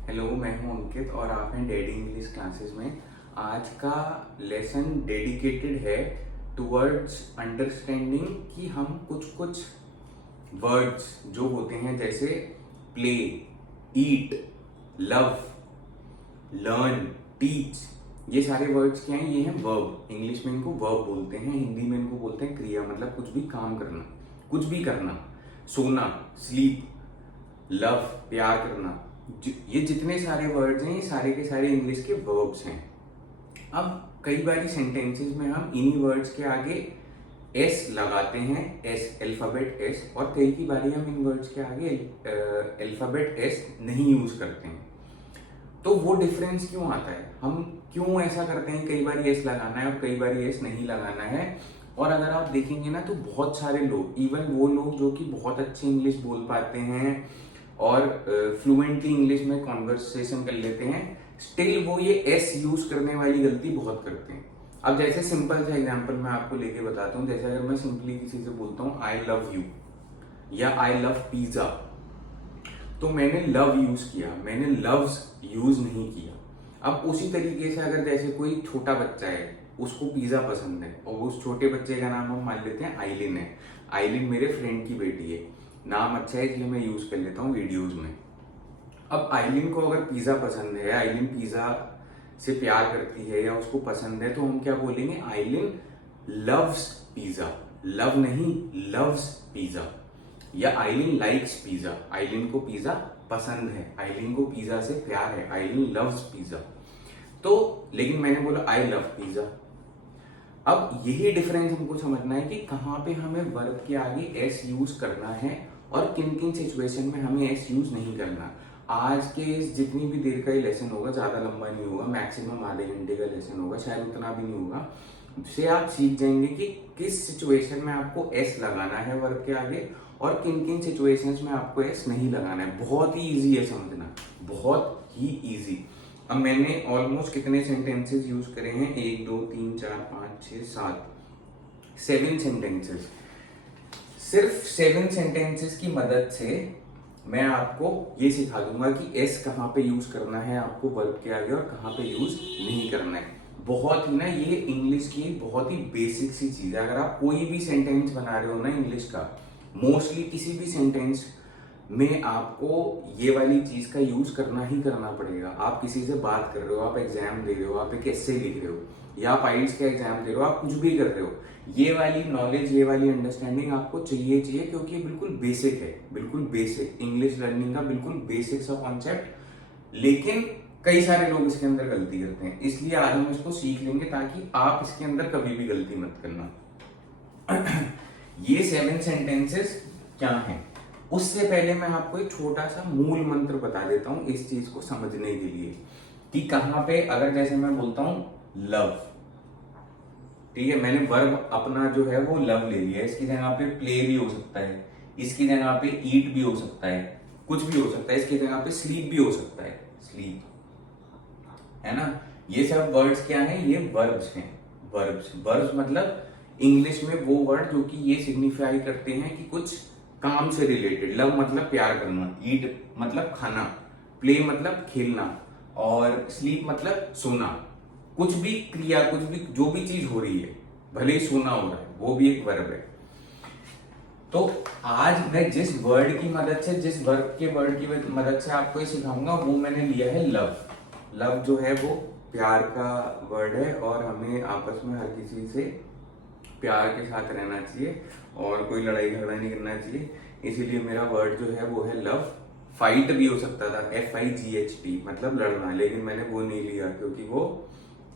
Hello, मैं हूं अंकित और आप हैं डैडी इंग्लिश क्लासेस में। आज का लेसन डेडिकेटेड है टुवर्ड्स अंडरस्टैंडिंग कि हम कुछ कुछ वर्ड्स जो होते हैं जैसे प्ले, ईट, लव, लर्न, टीच, ये सारे वर्ड्स क्या हैं? ये हैं वर्ब। इंग्लिश में इनको वर्ब बोलते हैं, हिंदी में इनको बोलते हैं क्रिया। मतलब कुछ भी काम करना, कुछ भी करना। सोना, स्लीप, लव, प्यार करना। ये जितने सारे वर्ड्स हैं ये सारे के सारे इंग्लिश के वर्ब्स हैं। अब कई बारी सेंटेंसेस में हम इन्हीं वर्ड्स के आगे एस लगाते हैं, एस, अल्फाबेट एस, और कई की बारी हम इन वर्ड्स के आगे अल्फाबेट एस नहीं यूज करते हैं। तो वो डिफरेंस क्यों आता है? हम क्यों ऐसा करते हैं? कई बार एस लगाना है और कई बार एस नहीं लगाना है। और अगर आप देखेंगे ना तो बहुत सारे लोग, इवन वो लोग जो कि बहुत अच्छी इंग्लिश बोल पाते हैं और फ्लुएंटली इंग्लिश में कॉन्वर्सेशन कर लेते हैं, स्टिल वो ये एस यूज करने वाली गलती बहुत करते हैं। अब जैसे सिंपल सा एग्जांपल मैं आपको लेके बताता हूँ। जैसे अगर मैं सिंपली किसी से बोलता हूँ आई लव यू या आई लव पिज्जा, तो मैंने लव यूज किया, मैंने लव्स यूज नहीं किया। अब उसी तरीके से अगर जैसे कोई छोटा बच्चा है, उसको पिज्जा पसंद है और उस छोटे बच्चे का नाम हम मान लेते हैं आइलिन है। आइलिन मेरे फ्रेंड की बेटी है, नाम अच्छा है इसलिए मैं यूज कर लेता हूँ वीडियोज में। अब आइलिन को अगर पिज्जा पसंद है, आइलिन पिज्जा से प्यार करती है या उसको पसंद है, तो हम क्या बोलेंगे? आइलिन लव्स पिज्जा। लव नहीं, लव्स पिज्जा। या आइलिन लाइक्स पिज्जा, आइलिन को पिज्जा पसंद है, आइलिन को पिज्जा से प्यार है, आइलिन लव्स पिज्जा। तो लेकिन मैंने बोला आई लव पिज्जा। अब यही डिफरेंस हमको समझना है कि कहाँ पे हमें वर्ब के आगे एस यूज करना है और किन किन सिचुएशन में हमें एस यूज नहीं करना। आज के इस जितनी भी देर का ये लेसन होगा, ज्यादा लंबा नहीं होगा, मैक्सिमम आधे घंटे का लेसन होगा, शायद उतना भी नहीं होगा, से आप सीख जाएंगे कि किस सिचुएशन में आपको एस लगाना है वर्ब के आगे और किन किन सिचुएशंस में आपको एस नहीं लगाना है। बहुत ही इजी है समझना, बहुत ही इजी। अब मैंने ऑलमोस्ट कितने सेंटेंसेस यूज करे हैं? 1 2 3 4 5 6 7 7 सेंटेंसेस। सिर्फ 7 सेंटेंसेस की मदद से मैं आपको ये सिखा दूंगा कि एस कहाँ पे यूज करना है आपको वर्ब के आगे और कहाँ पे यूज नहीं करना है। बहुत ही ना, ये इंग्लिश की बहुत ही बेसिक सी चीज है। अगर आप कोई भी सेंटेंस बना रहे हो ना इंग्लिश का, मोस्टली किसी भी सेंटेंस में आपको ये वाली चीज का यूज करना ही करना पड़ेगा। आप किसी से बात कर रहे हो, आप एग्जाम दे रहे हो, आप एक एस्से लिख रहे हो, या आप आइल्स का एग्जाम दे रहे हो, आप कुछ भी कर रहे हो, ये वाली नॉलेज, ये वाली अंडरस्टैंडिंग आपको चाहिए चाहिए, क्योंकि ये बिल्कुल बेसिक है, बिल्कुल बेसिक इंग्लिश लर्निंग का बिल्कुल बेसिक सा कॉन्सेप्ट। लेकिन कई सारे लोग इसके अंदर गलती करते हैं, इसलिए आज हम इसको सीख लेंगे ताकि आप इसके अंदर कभी भी गलती मत करना। ये 7 सेंटेंसेस क्या हैं? उससे पहले मैं आपको एक छोटा सा मूल मंत्र बता देता हूं इस चीज को समझने के लिए कि कहां पे, अगर जैसे मैं बोलता हूं लव, ठीक है, मैंने वर्ब अपना जो है वो लव ले लिया, इसकी जगह पे प्ले भी हो सकता है, इसकी जगह पे ईट भी हो सकता है, कुछ भी हो सकता है, इसकी जगह पे स्लीप भी हो सकता है, स्लीप, है ना। ये सब वर्ड्स क्या हैं? ये वर्ब्स हैं। वर्ब्स, वर्ब्स मतलब इंग्लिश में वो वर्ड जो कि ये सिग्निफाई करते हैं कि कुछ काम से रिलेटेड। लव मतलब प्यार करना, ईट मतलब खाना, प्ले मतलब खेलना, और स्लीप मतलब सोना। कुछ भी क्रिया, कुछ भी जो भी चीज हो रही है, भले ही सोना हो रहा है, वो भी एक वर्ब है। तो आज मैं जिस वर्ड की मदद से, जिस वर्ब के वर्ड की मदद से आपको ये सिखाऊंगा, वो मैंने लिया है लव। लव जो है वो प्यार का वर्ड है और हमें आपस में हर किसी से प्यार के साथ रहना चाहिए और कोई लड़ाई झगड़ा नहीं करना चाहिए। इसीलिए मेरा वर्ड जो है वो है लव। फाइट भी हो सकता था, FIGHT मतलब लड़ना, लेकिन मैंने वो नहीं लिया क्योंकि वो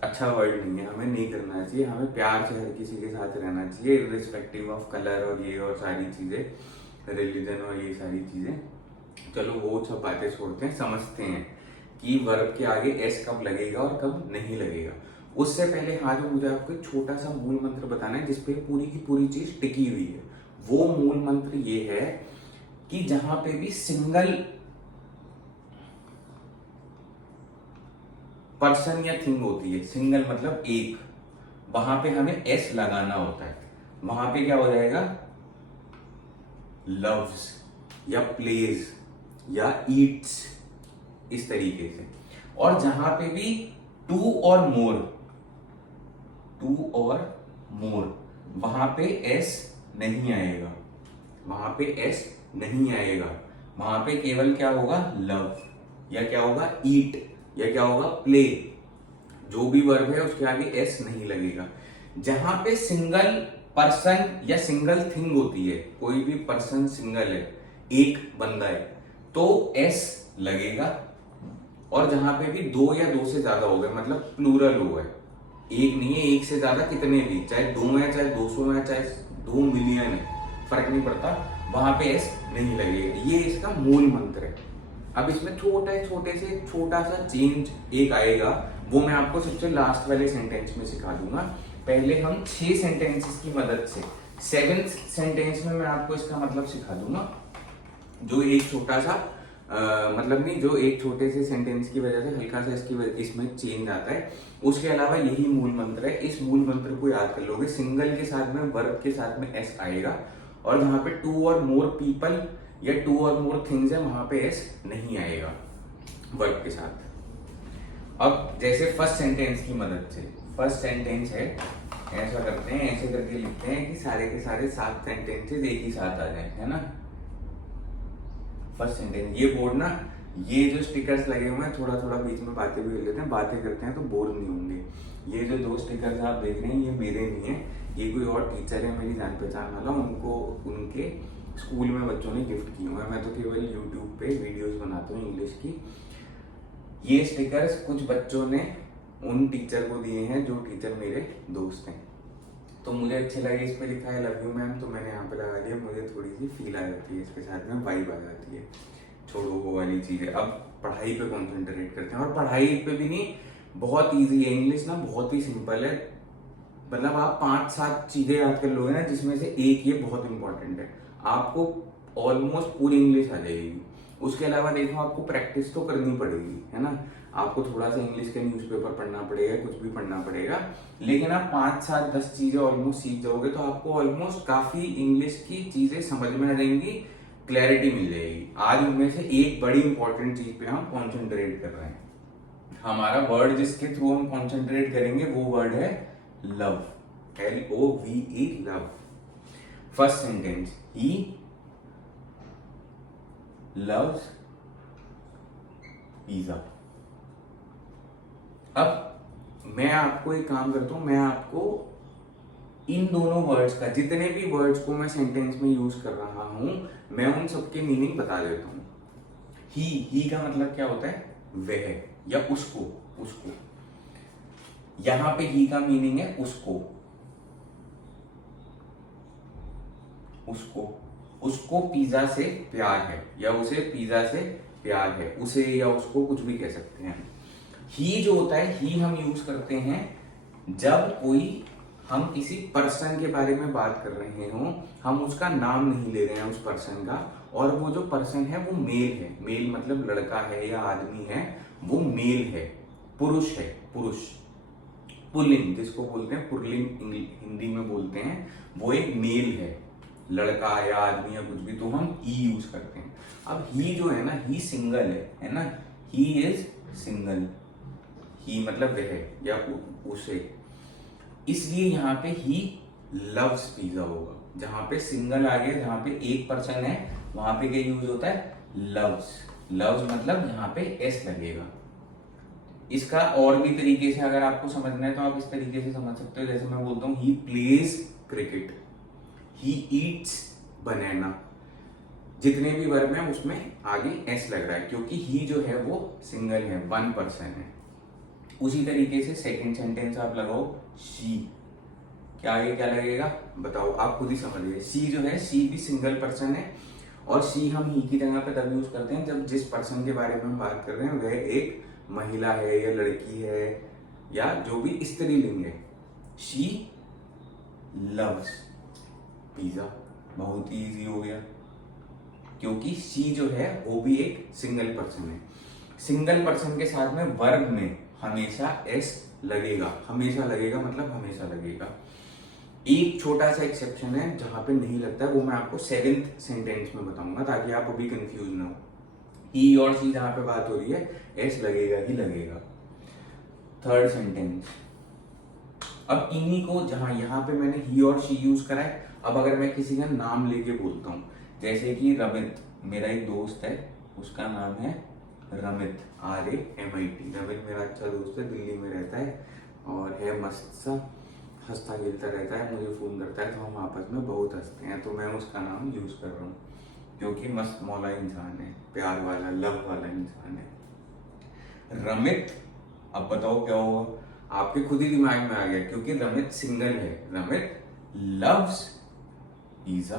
अच्छा वर्ड नहीं है, हमें नहीं करना चाहिए। हमें प्यार से हर किसी के साथ रहना चाहिए, इर्रिस्पेक्टिव ऑफ कलर और ये और सारी चीजें, रिलीजन और ये सारी चीजें। चलो वो सब बातें छोड़ते हैं, समझते हैं कि वर्ब के आगे एस कब लगेगा और कब नहीं लगेगा। उससे पहले आज मुझे आपको एक छोटा सा मूल मंत्र बताना है जिसपे पूरी की पूरी चीज टिकी हुई है। वो मूल मंत्र ये है कि जहां पे भी सिंगल पर्सन या थिंग होती है, सिंगल मतलब एक, वहां पे हमें एस लगाना होता है। वहां पे क्या हो जाएगा? लव्स या प्लेज या ईट्स इस तरीके से। और जहां पे भी टू और मोर वहां पे एस नहीं आएगा, वहां पे एस नहीं आएगा। वहां पे केवल क्या होगा, लव, या क्या होगा, ईट, या क्या होगा, प्ले। जो भी वर्ब है उसके आगे एस नहीं लगेगा। जहां पे सिंगल पर्सन या सिंगल थिंग होती है, कोई भी पर्सन सिंगल है, एक बंदा है, तो एस लगेगा। और जहां पे भी दो या दो से ज्यादा हो गए, मतलब प्लूरल हो गए, एक नहीं है, एक से ज्यादा कितने भी, चाहे 2 है, चाहे 200 है, चाहे 2 मिलियन है, फर्क नहीं पड़ता, वहां पे एस नहीं लगेगा। ये इसका मूल मंत्र है। अब इसमें छोटा सा चेंज एक आएगा, वो मैं आपको सबसे लास्ट वाले सेंटेंस में सिखा दूंगा। पहले हम 6 सेंटेंसेस की मदद से 7th सेंटेंस में मैं आपको इसका मतलब सिखा दूंगा, जो एक छोटा सा मतलब नहीं, जो एक छोटे से सेंटेंस की वजह से हल्का सा इसमें चेंज आता है। उसके अलावा यही मूल मंत्र है। इस मूल मंत्र को याद कर लोगे, सिंगल के साथ में, वर्ब के साथ में एस आएगा, और जहां पे 2 और मोर पीपल या 2 और मोर थिंग्स है, वहां पे एस नहीं आएगा वर्ब के साथ। अब जैसे फर्स्ट सेंटेंस की मदद से, फर्स्ट सेंटेंस है, ऐसा करते हैं, ऐसे करके लिखते हैं कि सारे के सारे 7 सेंटेंसेस एक ही साथ आ जाए, है ना। फर्स्ट सेंटेंस, ये बोर्ड ना, ये जो स्टिकर्स लगे हुए हैं, थोड़ा थोड़ा बीच में बातें भी कर लेते हैं, बातें करते हैं तो बोर नहीं होंगे। ये जो 2 स्टिकर्स आप देख रहे हैं, ये मेरे नहीं है, ये कोई और टीचर है मेरी जान पहचान वाला, उनको उनके स्कूल में बच्चों ने गिफ्ट किए हुए हैं। मैं तो केवल यूट्यूब पे वीडियोस बनाता हूँ इंग्लिश की। ये स्टिकर्स कुछ बच्चों ने उन टीचर को दिए हैं जो टीचर मेरे दोस्त हैं, तो मुझे अच्छे लगे, इस पे लिखा है लव यू मैम, तो मैंने यहाँ पे लगा दिया। मुझे थोड़ी सी फील आ जाती है इसके साथ में, वाइब आ जाती है। छोड़ो वो वाली चीज़ है, अब पढ़ाई पे कॉन्सेंट्रेट करते हैं। और पढ़ाई पे भी नहीं, बहुत ईजी है इंग्लिश ना, बहुत ही सिंपल है। मतलब आप 5-7 चीजें याद कर लोगे ना, जिसमें से एक ये बहुत इंपॉर्टेंट है, आपको ऑलमोस्ट पूरी इंग्लिश आ जाएगी। उसके अलावा देखो, आपको प्रैक्टिस तो करनी पड़ेगी, है ना। आपको थोड़ा सा इंग्लिश के न्यूज़पेपर पढ़ना पड़ेगा, कुछ भी पढ़ना पड़ेगा, लेकिन आप 5-7-10 चीजें ऑलमोस्ट सीख जाओगे, तो आपको ऑलमोस्ट काफी इंग्लिश की चीजें समझ में आ जाएंगी, क्लैरिटी मिल जाएगी। आज उनमें से एक बड़ी इंपॉर्टेंट चीज पे हम कॉन्सेंट्रेट कर रहे हैं। हमारा वर्ड जिसके थ्रू हम कॉन्सेंट्रेट करेंगे वो वर्ड है love, LOVE, love. First sentence, he loves pizza. अब मैं आपको एक काम करता हूं, मैं आपको इन दोनों वर्ड्स का, जितने भी वर्ड्स को मैं सेंटेंस में यूज कर रहा हूं, मैं उन सबके मीनिंग बता देता हूं। ही का मतलब क्या होता है, वह या उसको, उसको। यहां पे ही का मीनिंग है उसको, उसको, उसको पिज्जा से प्यार है, या उसे पिज्जा से प्यार है, उसे या उसको कुछ भी कह सकते हैं। ही जो होता है, ही हम यूज करते हैं जब कोई, हम किसी पर्सन के बारे में बात कर रहे हो, हम उसका नाम नहीं ले रहे हैं उस पर्सन का, और वो जो पर्सन है वो मेल है, मेल मतलब लड़का है या आदमी है, वो मेल है, पुरुष है, पुरुष। पुल्लिंग जिसको बोलते हैं, पुल्लिंग हिंदी में बोलते हैं, वो एक मेल है, लड़का या आदमी या कुछ भी, तो हम ही यूज करते हैं। अब ही जो है ना, ही सिंगल है ना, ही इज सिंगल, ही मतलब वह या उसे, इसलिए यहाँ पे ही लव्स पिज्जा होगा। जहां पे सिंगल आ गया, जहां पे एक पर्सन है, वहां पे क्या यूज होता है, लव्स। लव्स मतलब यहाँ पे एस लगेगा। इसका और भी तरीके से अगर आपको समझना है तो आप इस तरीके से समझ सकते हो, जैसे मैं बोलता हूँ he plays cricket, he eats बनाना। जितने भी वर्ब हैं उसमें आगे एस लग रहा है, क्योंकि ही जो है वो सिंगल है, 1 पर्सन है। उसी तरीके से सेकंड सेंटेंस आप लगाओ, शी, क्या आगे क्या लगेगा बताओ, आप खुद ही समझिए। शी जो है, शी भी सिंगल पर्सन है, और शी हम ही की जगह पे तब यूज करते हैं जब जिस पर्सन के बारे में हम बात कर रहे हैं वह एक महिला है या लड़की है या जो भी स्त्रीलिंग है। शी लव्स पिज्जा, बहुत ही इजी हो गया, क्योंकि शी जो है वो भी एक सिंगल पर्सन है। सिंगल पर्सन के साथ में वर्ब में हमेशा एस लगेगा, हमेशा लगेगा मतलब हमेशा लगेगा। एक छोटा सा एक्सेप्शन है जहां पे नहीं लगता, वो मैं आपको 7th सेंटेंस में बताऊंगा, ताकि आप अभी कंफ्यूज ना हो। ही और शी जहां पे बात हो रही है एस लगेगा ही लगेगा। थर्ड सेंटेंस, अब इन्हीं को जहां यहाँ पे मैंने ही और शी यूज करा है, अब अगर मैं किसी का नाम लेके बोलता हूँ, जैसे कि रमित, मेरा एक दोस्त है, उसका नाम है रमित, RAMIT। रमित मेरा अच्छा दोस्त है, दिल्ली में रहता है और है मस्त सा, हंसता खेलता रहता है, मुझे फोन करता है तो हम आपस में बहुत हंसते हैं, तो मैं उसका नाम यूज कर रहा हूँ क्योंकि मस्त मौला इंसान है, प्यार वाला, लव वाला इंसान है रमित। अब बताओ क्या होगा, आपके खुद ही दिमाग में आ गया क्योंकि रमित सिंगल है, रमित लव्स पिज्जा।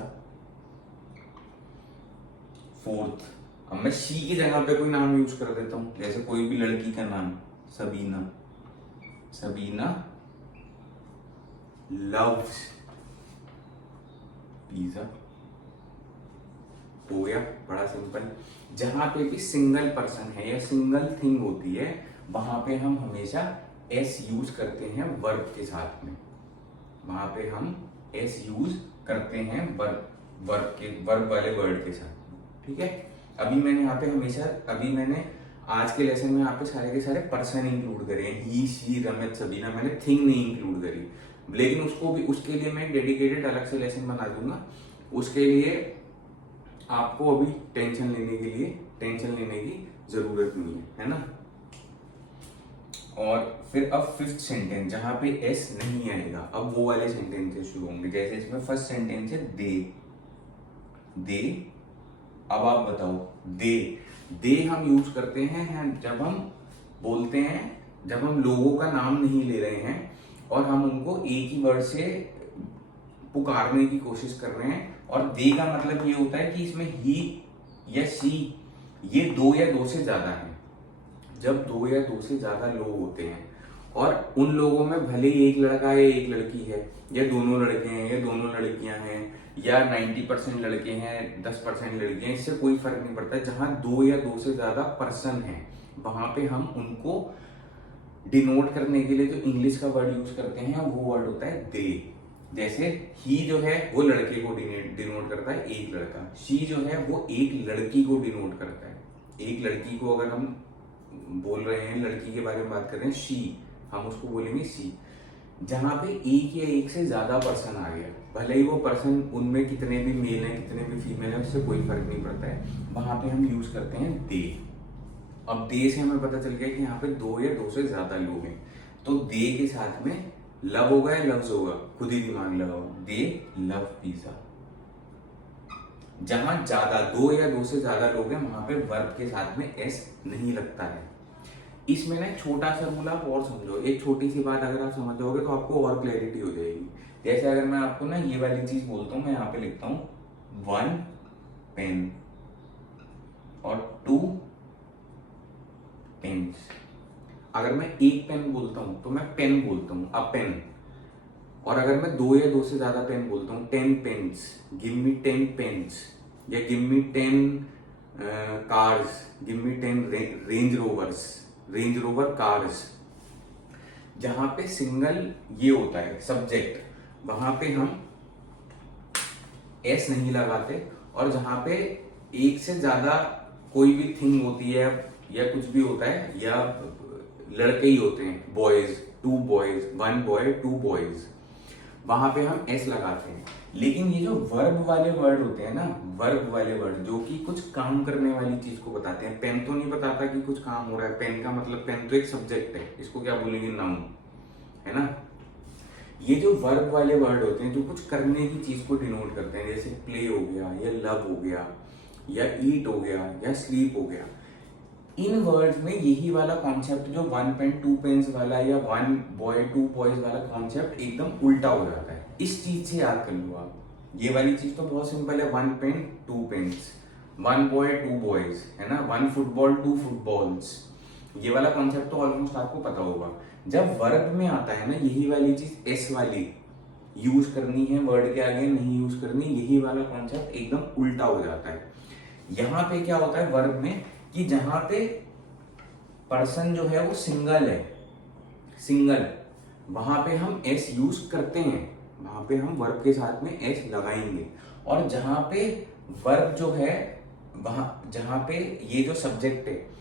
फोर्थ, अब मैं शी की जगह पे कोई नाम यूज कर देता हूं, जैसे कोई भी लड़की का नाम, सबीना, सबीना लव्स पिज्जा। हो गया, बड़ा सिंपल। जहां पे भी सिंगल पर्सन है या सिंगल थिंग होती है वहां पे हम हमेशा एस यूज करते हैं वर्ब के साथ में, वहां पे हम एस यूज करते हैं वर्ब वाले वर्ड के साथ। ठीक है, अभी मैंने यहाँ पे हमेशा, अभी मैंने आज के लेसन में यहाँ पे सारे के सारे पर्सन इंक्लूड करे हैं, ही शी रमित सबीना, मैंने थिंग नहीं इंक्लूड करी, लेकिन उसको भी, उसके लिए मैं डेडिकेटेड अलग से लेसन बना दूंगा। उसके लिए आपको अभी टेंशन लेने की जरूरत नहीं है ना। और फिर अब फिफ्थ सेंटेंस जहां पे एस नहीं आएगा, अब वो वाले सेंटेंस से शुरू होंगे, जैसे इसमें फर्स्ट सेंटेंस है दे। अब आप बताओ, दे हम यूज करते हैं जब हम बोलते हैं, जब हम लोगों का नाम नहीं ले रहे हैं और हम उनको एक ही वर्ड से पुकारने की कोशिश कर रहे हैं, और दे का मतलब ये होता है कि इसमें ही या शी ये दो या दो से ज्यादा है। जब दो या दो से ज्यादा लोग होते हैं और उन लोगों में भले ही एक लड़का है एक लड़की है, या दोनों लड़के हैं या दोनों लड़कियां हैं, या 90% लड़के हैं 10% लड़कियां, इससे कोई फर्क नहीं पड़ता। जहां दो या दो से ज्यादा पर्सन है वहां पे हम उनको डिनोट करने के लिए जो इंग्लिश का वर्ड यूज करते हैं वो वर्ड होता है दे। जैसे ही जो है वो लड़के को डिनोट करता है, एक लड़का। शी जो है वो एक लड़की को डिनोट करता है, एक लड़की को अगर हम बोल रहे हैं, लड़की के बारे में बात कर रहे हैं, शी, हम उसको बोलेंगे शी। जहां पे एक या एक से ज्यादा पर्सन आ गया, भले ही वो पर्सन उनमें कितने भी मेल हैं कितने भी फीमेल हैं, उससे कोई फर्क नहीं पड़ता है, वहां पे हम यूज करते हैं दे। अब दे से हमें पता चल गया कि यहाँ पे दो या दो से ज्यादा लोग हैं, तो दे के साथ में लव होगा या लव्स होगा, खुद ही दिमाग लगाओ, दे लव पिज्जा। जहां ज्यादा दो या दो से ज्यादा लोग हैं वहां पे वर्ब के साथ में एस नहीं लगता है। इसमें ना छोटा सा रूल आप और समझो, एक छोटी सी बात अगर आप समझ जाओगे तो आपको और क्लैरिटी हो जाएगी। जैसे अगर मैं आपको ना ये वाली चीज बोलता हूं, मैं यहाँ पे लिखता हूं 1 पेन और 2 पेन्स। अगर मैं एक पेन बोलता हूं तो मैं पेन बोलता हूं, अ पेन। और अगर मैं दो या दो से ज्यादा पेन बोलता हूं, 10 पेन्स, गिव मी 10 पेन्स, या give me 10 cars, give me 10 range rover cars. जहां पे सिंगल ये होता है सब्जेक्ट, वहां पे हम एस नहीं लगाते, और जहां पे एक से ज्यादा कोई भी थिंग होती है या कुछ भी होता है, या लड़के ही होते हैं, बॉयज, 2 बॉयज, 1 बॉय 2 बॉयज, वहां पे हम एस लगाते हैं। लेकिन ये जो वर्ब वाले वर्ड होते हैं ना, वर्ब वाले वर्ड जो कि कुछ काम करने वाली चीज को बताते हैं, पेन तो नहीं बताता कि कुछ काम हो रहा है, पेन का मतलब, पेन तो एक सब्जेक्ट है, इसको क्या बोलेंगे, नाउन, है ना। ये जो वर्ब वाले वर्ड होते हैं जो कुछ करने की चीज को डिनोट करते हैं, जैसे प्ले हो गया, या लव हो गया, या ईट हो गया, या स्लीप हो गया, इन वर्ड्स में यही वाला कॉन्सेप्ट जो 1 पेन 2 पेन्स वाला या 1 बॉय 2 बॉयज वाला कॉन्सेप्ट एकदम उल्टा हो जाता है। इस चीज से याद कर लो आप, ये वाली चीज तो बहुत सिंपल है, 1 पेन 2 पेन्स, 1 बॉय 2 बॉयज, है ना, 1 फुटबॉल 2 फुटबॉल्स, ये वाला कॉन्सेप्ट तो ऑलमोस्ट आपको पता होगा। जब वर्ब में आता है ना, यही वाली चीज एस वाली यूज करनी है, वर्ड के आगे नहीं यूज करनी, यही वाला कॉन्सेप्ट एकदम उल्टा हो जाता है। यहां पे क्या होता है वर्ब में, कि जहां पे पर्सन जो है वो सिंगल है, सिंगल, वहां पे हम एस यूज करते हैं, वहां पे हम वर्ब के साथ में एस लगाएंगे। और जहां पे वर्ब जो है वहां जहां पे ये जो सब्जेक्ट है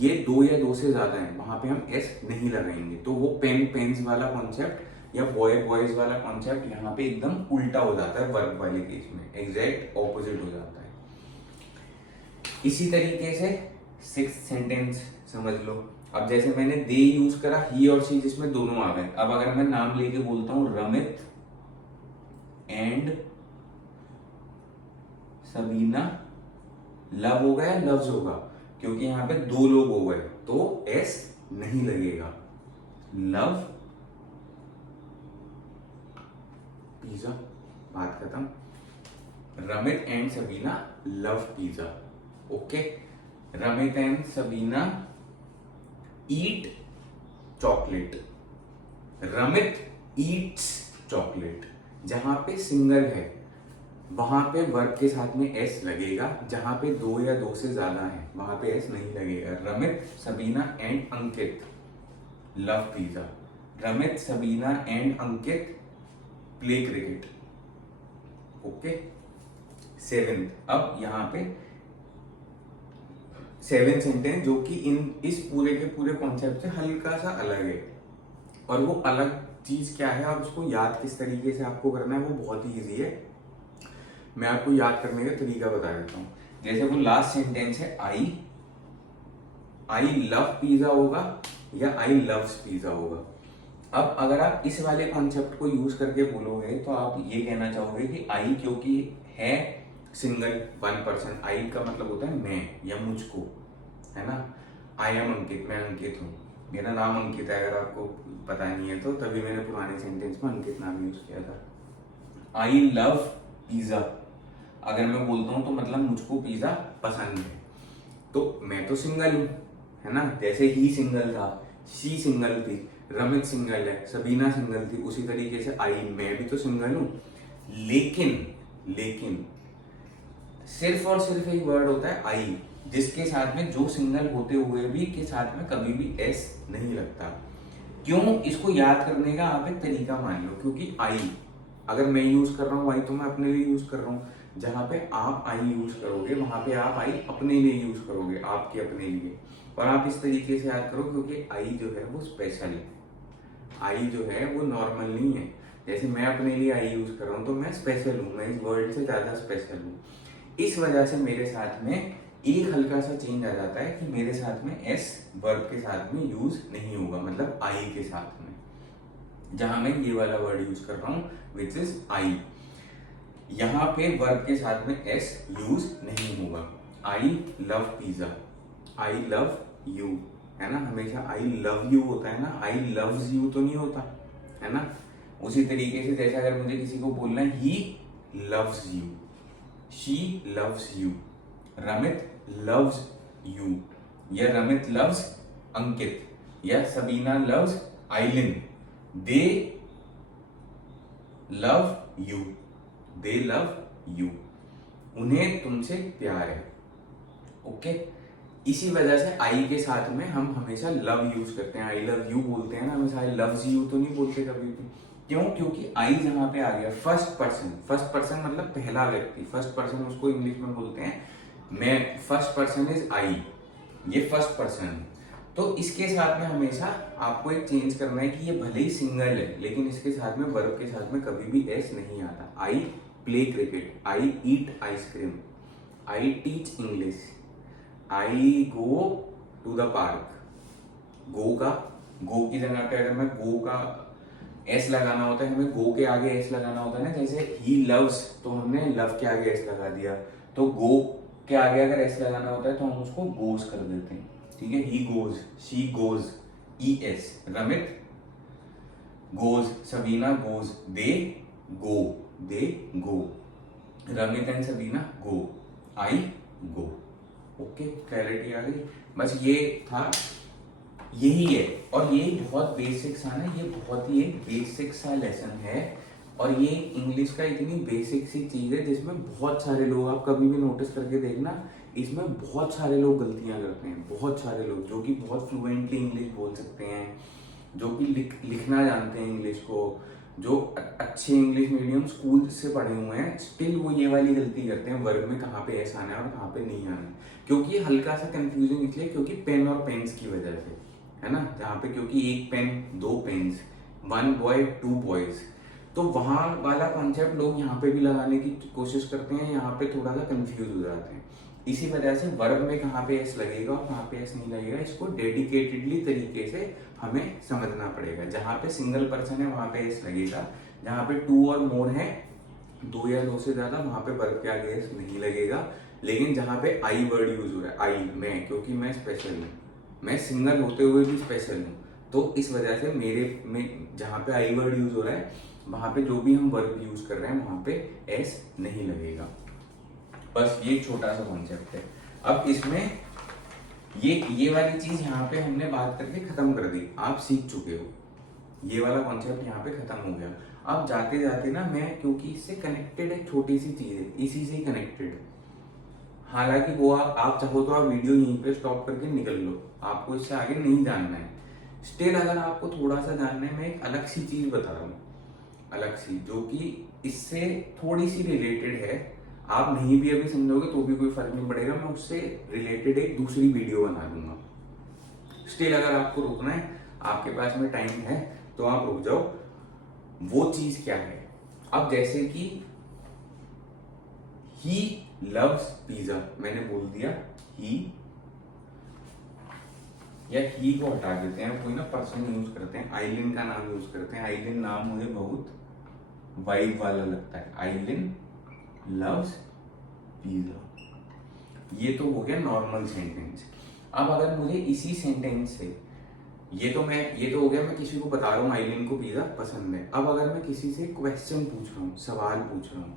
ये 2 या 2 से ज्यादा है, वहां पे हम एस नहीं लगाएंगे। तो वो पेन पेन्स वाला कॉन्सेप्ट या बॉय बॉयज वाला कॉन्सेप्ट यहाँ पे एकदम उल्टा हो जाता है, वर्ब वाले केस में एग्जैक्ट ऑपोजिट हो जाता है। इसी तरीके से 6th सेंटेंस समझ लो। अब जैसे मैंने दे यूज करा, ही और शी जिसमें दोनों आ गए। अब अगर मैं नाम लेके बोलता हूं रमित एंड सबीना, लव होगा या लव्स होगा? क्योंकि यहां पे 2 लोग हो गए तो एस नहीं लगेगा। लव पिज्जा, बात खत्म। Ramit and Sabina love pizza. Okay, Ramit and Sabina eat chocolate. Ramit Yeats chocolate. जहां पे सिंगल है वहां पे वर्ब के साथ में एस लगेगा, जहां पे 2 या 2 से ज्यादा है वहां पे एस नहीं लगेगा। Ramit Sabina and Ankit love pizza. Ramit Sabina and Ankit play cricket. Okay, 7th, अब यहाँ पे 7th सेंटेंस जो कि इस पूरे के पूरे कॉन्सेप्ट से हल्का सा अलग है। और वो अलग चीज क्या है और उसको याद किस तरीके से आपको करना है वो बहुत ही ईजी है। मैं आपको याद करने का तरीका बता देता हूँ। जैसे वो लास्ट सेंटेंस है आई लव पिज्जा होगा या आई लव्स पिज्जा होगा। अब अगर आप इस वाले कॉन्सेप्ट को यूज करके बोलोगे तो आप ये कहना चाहोगे कि आई क्योंकि है सिंगल 1 पर्सन, आई का मतलब होता है मैं या मुझको, है ना। आई एम अंकित, मैं अंकित हूँ, मेरा नाम अंकित है। अगर आपको पता नहीं है तो तभी मैंने पुराने सेंटेंस में अंकित नाम यूज किया था। आई लव पिज्जा, अगर मैं बोलता हूँ तो मतलब मुझको पिज्जा पसंद है। तो मैं तो सिंगल हूँ, है ना। जैसे ही सिंगल था, शी सिंगल थी, रमित सिंगल है, सबीना सिंगल थी, उसी तरीके से आई मैं भी तो सिंगल हूँ। लेकिन सिर्फ और सिर्फ एक वर्ड होता है आई, जिसके साथ में जो सिंगल होते हुए भी के साथ में कभी भी एस नहीं लगता। क्यों? इसको याद करने का आप एक तरीका मान लो, क्योंकि आई अगर मैं यूज कर रहा हूँ आई तो मैं अपने लिए यूज कर रहा हूँ। जहां पे आप आई यूज करोगे वहां पे आप आई अपने लिए यूज करोगे, आपके अपने लिए। और आप इस तरीके से याद करो क्योंकि आई जो है वो स्पेशल है, आई जो है वो नॉर्मल नहीं है। जैसे मैं अपने लिए आई यूज कर रहा हूँ तो मैं स्पेशल हूँ, मैं इस वर्ल्ड से ज्यादा स्पेशल हूँ। इस वजह से मेरे साथ में एक हल्का सा चेंज आ जाता है कि मेरे साथ में एस वर्ब के साथ में यूज नहीं होगा, मतलब आई के साथ में। जहां मैं ये वाला वर्ड यूज कर रहा हूं विच इज आई, यहां पे वर्ब के साथ में एस यूज नहीं होगा। I love pizza, I love you, है ना। हमेशा आई लव यू होता है ना, आई लव्स यू तो नहीं होता, है ना। उसी तरीके से जैसे अगर मुझे किसी को बोलना है he loves you, she loves you, Ramit loves you, या रमित लव्स अंकित, या Sabina loves Aileen, they love you, they love you, उन्हें तुमसे प्यार है। ओके, इसी वजह से आई के साथ में हम हमेशा लव यूज करते हैं, आई लव यू बोलते हैं ना हमेशा, आई लव्स यू तो नहीं बोलते कभी भी। क्यों? क्योंकि आई जहां पे आ गया फर्स्ट पर्सन मतलब पहला व्यक्ति, फर्स्ट पर्सन उसको इंग्लिश में बोलते हैं। मैं फर्स्ट पर्सन इज आई, ये फर्स्ट पर्सन है। तो इसके साथ में हमेशा आपको एक चेंज करना है कि ये भले ही सिंगल है लेकिन इसके साथ में वर्ब के साथ में कभी भी एस नहीं आता। I play cricket, I eat ice cream, I teach English, I go to the park. Go की जगह पे अगर मैं गो का एस लगाना होता है, हमें गो के आगे एस लगाना होता है ना। जैसे ही लव्स तो हमने लव के आगे एस लगा दिया, तो गो के आगे अगर एस लगाना होता है तो हम उसको गोज कर देते हैं, ठीक है। He goes, she goes, E S, Ramit goes, Sabina goes, they go, Ramit and Sabina go, I go. Okay, clarity आ गई। बस ये था, यही है। और ये बहुत बेसिक सा ना, ये बहुत ही एक बेसिक सा लेसन है। और ये इंग्लिश का इतनी बेसिक सी चीज है जिसमें बहुत सारे लोग, आप कभी भी नोटिस करके देखना, इसमें बहुत सारे लोग गलतियां करते हैं। बहुत सारे लोग जो कि बहुत फ्लुएंटली इंग्लिश बोल सकते हैं, जो कि लिखना जानते हैं इंग्लिश को, जो अच्छे इंग्लिश मीडियम स्कूल से पढ़े हुए हैं स्टिल वो ये वाली गलती करते हैं वर्ब में कहाँ पे एस आना है और कहाँ पे नहीं आना है। क्योंकि हल्का सा कंफ्यूजन इसलिए क्योंकि पेन और पेन्स की वजह से, है ना, जहाँ पे क्योंकि एक पेन दो pens, one boy two boys, तो वहाँ वाला कॉन्सेप्ट लोग यहाँ पे भी लगाने की कोशिश करते हैं, यहाँ पे थोड़ा सा कंफ्यूज हो जाते हैं। इसी वजह से वर्ब में कहाँ पे एस लगेगा और कहाँ पे एस नहीं लगेगा, इसको डेडिकेटेडली तरीके से हमें समझना पड़ेगा। जहाँ पे सिंगल पर्सन है वहाँ पे एस लगेगा, जहाँ पे टू और मोर है, दो या दो से ज्यादा, वहाँ पे वर्ब के आगे एस नहीं लगेगा। लेकिन जहाँ पे आई वर्ड यूज हो रहा है, आई, मैं, क्योंकि मैं स्पेशल हूँ, मैं सिंगल होते हुए भी स्पेशल हूँ, तो इस वजह से मेरे में जहाँ पे आई वर्ड यूज हो रहा है वहाँ पे जो भी हम वर्ब यूज कर रहे हैं वहाँ पे एस नहीं लगेगा। बस ये छोटा सा कॉन्सेप्ट है। अब इसमें ये वाली चीज यहाँ पे हमने बात करके खत्म कर दी, आप सीख चुके हो, ये वाला कॉन्सेप्ट यहाँ पे खत्म हो गया। अब जाते जाते ना मैं, क्योंकि इससे कनेक्टेड एक छोटी सी चीज है, इसी से कनेक्टेड है, हालांकि वो आप चाहो तो आप वीडियो यहीं पे स्टॉप करके निकल लो, आपको इससे आगे नहीं जानना है। स्टिल अगर आपको थोड़ा सा जानना है, मैं एक अलग सी चीज बता रहा हूँ, अलग सी, जो कि इससे थोड़ी सी रिलेटेड है। आप नहीं भी अभी समझोगे तो भी कोई फर्क नहीं पड़ेगा, मैं उससे रिलेटेड एक दूसरी वीडियो बना दूंगा। स्टिल अगर आपको रुकना है, आपके पास में टाइम है, तो आप रुक जाओ। वो चीज क्या है, अब जैसे कि ही लव्स पिज्जा, मैंने बोल दिया ही, या ही को हटा देते हैं, कोई ना पर्सन यूज करते हैं, आइलिन का नाम यूज करते हैं। आइलिन नाम मुझे बहुत वाइब वाला लगता है, आइलिन लव्स पिज्जा। ये तो हो गया नॉर्मल सेंटेंस। अब अगर मुझे इसी सेंटेंस से, ये तो हो गया मैं किसी को बता रहा हूँ आइलिन को पिज्जा पसंद है। अब अगर मैं किसी से क्वेश्चन पूछ रहा हूँ, सवाल पूछ रहा हूँ,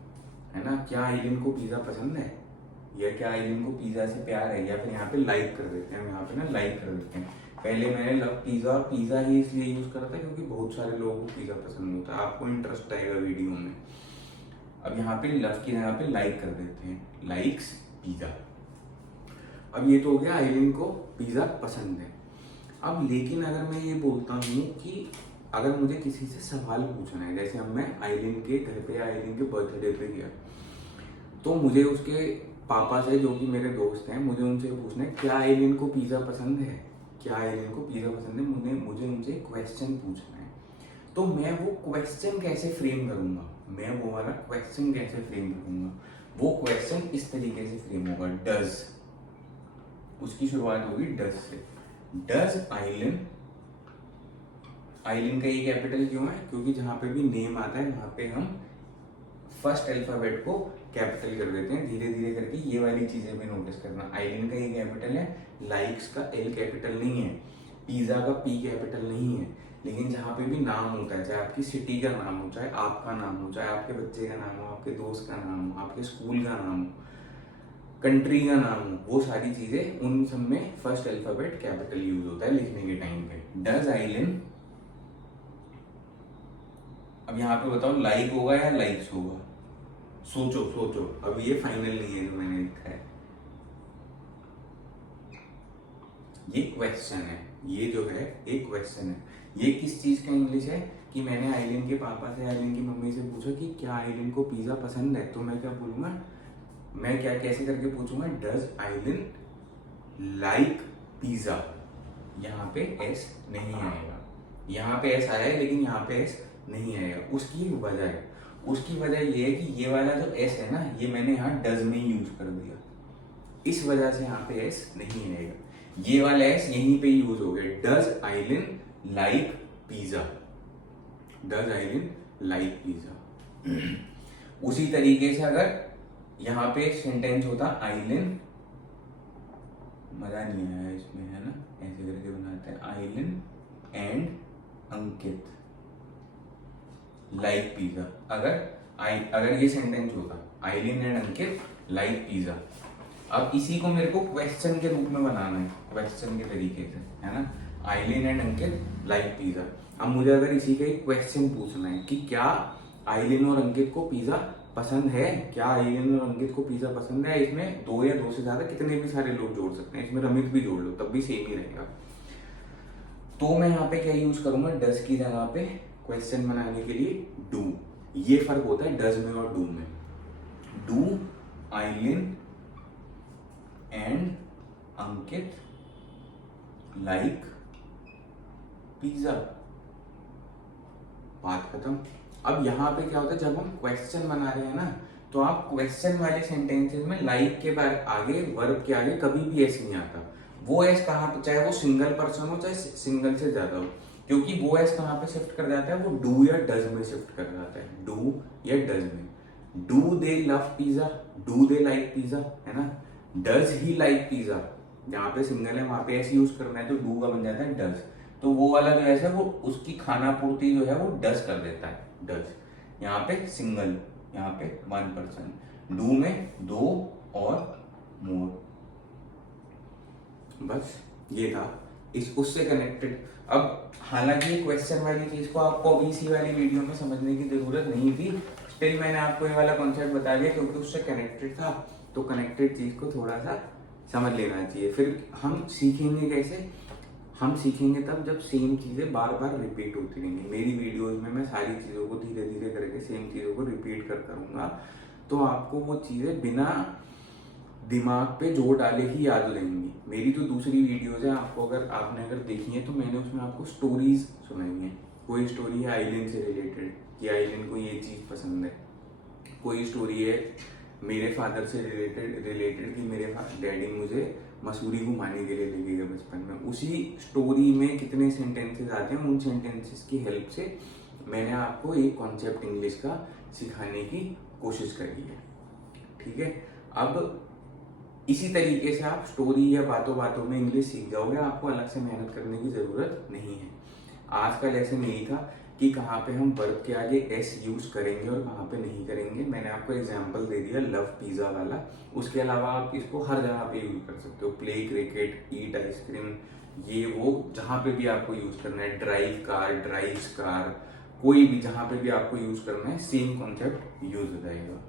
है ना, क्या आइलिन को पिज्जा पसंद है, या क्या आइलिन को पिज्जा से प्यार है, या फिर यहाँ पे लाइक कर देते हैं, यहाँ पे ना लाइक कर देते हैं। पहले मैंने लव पिज्जा और पिज्जा ही इसलिए यूज करा था क्योंकि बहुत सारे लोगों को पिज्जा पसंद होता है, आपको इंटरेस्ट आएगा वीडियो में। अब यहाँ पे लव की जगह पे लाइक कर देते हैं, लाइक्स पिज्जा। अब ये तो हो गया आइलिन को पिज्जा पसंद है। अब लेकिन अगर मैं ये बोलता हूँ कि अगर मुझे किसी से सवाल पूछना है, जैसे अब मैं आइलिन के घर पे, आइलिन के बर्थडे पे गया, तो मुझे उसके पापा से, जो कि मेरे दोस्त हैं, मुझे उनसे पूछना है क्या आइलिन को पिज्जा पसंद है, क्या आइलिन को पिज्जा पसंद है, मुझे उनसे क्वेश्चन पूछना है। तो मैं वो क्वेश्चन कैसे फ्रेम करूंगा, मैं वो वाला क्वेश्चन कैसे फ्रेम करूंगा, वो क्वेश्चन इस तरीके से फ्रेम होगा, डज, उसकी शुरुआत होगी डज से। डज आइलिन, आइलिन का ये कैपिटल क्यों है, क्योंकि जहां पे भी नेम आता है वहां पे हम फर्स्ट अल्फाबेट को कैपिटल कर देते हैं, धीरे धीरे करके ये वाली चीजें भी नोटिस करना। आइलिन का ये कैपिटल है, लाइक्स का एल कैपिटल नहीं है, पिज्जा का पी कैपिटल नहीं है। लेकिन जहाँ पे भी नाम होता है, चाहे आपकी सिटी का नाम हो, चाहे आपका नाम हो, चाहे आपके बच्चे का नाम हो, आपके दोस्त का नाम हो, आपके स्कूल का नाम हो, कंट्री का नाम हो, वो सारी चीजें, उन सब में फर्स्ट अल्फाबेट कैपिटल यूज होता है लिखने के टाइम पे। डज आइलिन, अब यहाँ पे बताओ लाइक होगा या लाइक्स होगा, सोचो सोचो, अब ये फाइनल नहीं है जो मैंने लिखा है, ये क्वेश्चन है, ये जो है एक क्वेश्चन है। ये किस चीज का इंग्लिश है कि मैंने आइलिन के पापा से, आइलिन की मम्मी से पूछा कि क्या आइलिन को पिज्जा पसंद है, तो मैं क्या बोलूंगा, मैं क्या कैसे करके पूछूंगा, डज आइलिन लाइक पिज्जा। यहाँ पे एस नहीं आएगा, यहाँ पे एस आया है लेकिन यहाँ पे एस नहीं आएगा। उसकी वजह है, उसकी वजह ये है कि ये वाला जो एस है ना, ये मैंने यहाँ डज में यूज कर दिया, इस वजह से यहाँ पे एस नहीं आएगा। ये वाला एस यहीं पे यूज हो गया, does Eileen like pizza, does Eileen like pizza. उसी तरीके से अगर यहाँ पे सेंटेंस होता आइलिन, मजा नहीं आया इसमें, है ना, ऐसे करके बनाते हैं, आइलिन एंड अंकित लाइक पिज्जा। अगर ये सेंटेंस होता आइलिन एंड अंकित लाइक पिज्जा। अब इसी को मेरे को क्वेश्चन के रूप में बनाना है, क्वेश्चन के तरीके से, है ना, आइलिन एंड अंकित लाइक पिज्जा। अब मुझे अगर इसी का एक क्वेश्चन पूछना है कि क्या आइलिन और अंकित को पिज्जा पसंद है, क्या आइलिन और अंकित को पिज्जा पसंद है, इसमें दो या दो से ज्यादा कितने भी सारे लोग जोड़ सकते हैं, इसमें रमित भी जोड़ लो तब भी सेम ही रहेगा। तो मैं यहाँ पे क्या यूज करूंगा, डज की जगह पे क्वेश्चन बनाने के लिए डू, ये फर्क होता है डज में और डू में। Do Eileen and Ankit like pizza, बात खत्म। अब यहाँ पे क्या होता है, जब हम क्वेश्चन बना रहे हैं ना, तो आप क्वेश्चन वाले सेंटेंसेस में लाइक के बाद आगे वर्ब के आगे कभी भी एस नहीं आता। वो एस कहाँ पे, चाहे वो सिंगल पर्सन हो चाहे सिंगल से ज्यादा हो, क्योंकि वो एस कहाँ पे शिफ्ट कर जाता है, वो डू या डज में शिफ्ट कर जाता है, डू या डज में। Do they love pizza, do they like pizza, है ना। डज ही लाइक पिज्जा, जहाँ पे सिंगल है वहां पे एस यूज करना है तो डू का बन जाता है डज। तो वो वाला जो ऐसा वो उसकी खाना पूर्ति जो है वो डज कर देता है, डज। यहाँ पे सिंगल, यहाँ पे वन पर्सन, डू में दो और मोर, बस ये था इस उससे कनेक्टेड। अब हालांकि क्वेश्चन वाली चीज को आपको अभी इसी वाली वीडियो में समझने की जरूरत नहीं थी, स्टिल मैंने आपको ये वाला कॉन्सेप्ट बता दिया क्योंकि उससे कनेक्टेड था, तो कनेक्टेड चीज को थोड़ा सा समझ लेना चाहिए। फिर हम सीखेंगे कैसे, हम सीखेंगे तब जब सेम चीजें बार बार रिपीट होती रहेंगी। मेरी वीडियोस में मैं सारी चीजों को धीरे धीरे करके सेम चीजों को रिपीट कर करूंगा, तो आपको वो चीजें बिना दिमाग पे जोर डाले ही याद रहेंगी। मेरी जो दूसरी वीडियोस है आपको अगर देखी है तो मैंने उसमें आपको स्टोरीज सुनाई है। कोई स्टोरी है आइलैंड से रिलेटेड कि आइलैंड को ये चीज पसंद है, कोई स्टोरी है मेरे फादर से रिलेटेड कि मेरे डैडी मुझे मसूरी घुमाने के लिए ले गए बचपन में। उसी स्टोरी में कितने सेंटेंसेस आते हैं, उन सेंटेंसेस की हेल्प से मैंने आपको एक कॉन्सेप्ट इंग्लिश का सिखाने की कोशिश करी है, ठीक है। अब इसी तरीके से आप स्टोरी या बातों बातों में इंग्लिश सीख जाओगे, आपको अलग से मेहनत करने की जरूरत नहीं है। आज का लेसन यही था कि कहाँ पे हम वर्ब के आगे एस यूज करेंगे और कहाँ पे नहीं करेंगे। मैंने आपको एग्जांपल दे दिया लव पिज्जा वाला, उसके अलावा आप इसको हर जगह पे यूज कर सकते हो। प्ले क्रिकेट, ईट आइसक्रीम, ये वो जहाँ पे भी आपको यूज करना है, ड्राइव कार, ड्राइव्स कार, कोई भी जहाँ पे भी आपको यूज करना है सेम कॉन्सेप्ट यूज हो जाएगा।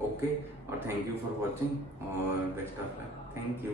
ओके, और थैंक यू फॉर वॉचिंग और best of luck, thank you.